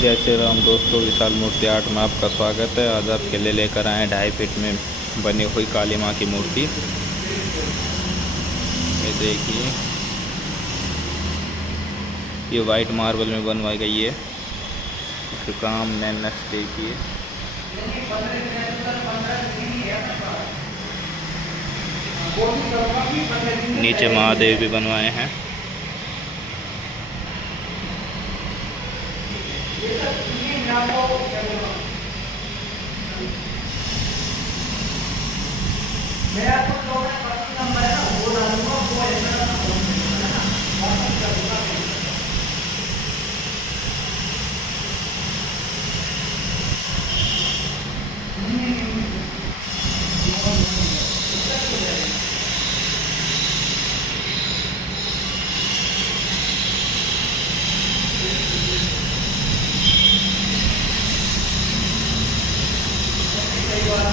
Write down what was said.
जय श्री राम दोस्तों, विशाल मूर्ति आर्ट में आपका स्वागत है। आज आपके लिए लेकर आए 2.5 फीट में बनी हुई काली माँ की मूर्ति। ये देखिए, ये वाइट मार्बल में बनवाई गई है। इसका काम मेहनत देखिए। नीचे महादेव भी बनवाए हैं। मेरा तो जो नंबर है ना वो डालूंगा, वो ऐसा है ना, वापस कर दूंगा। कई बार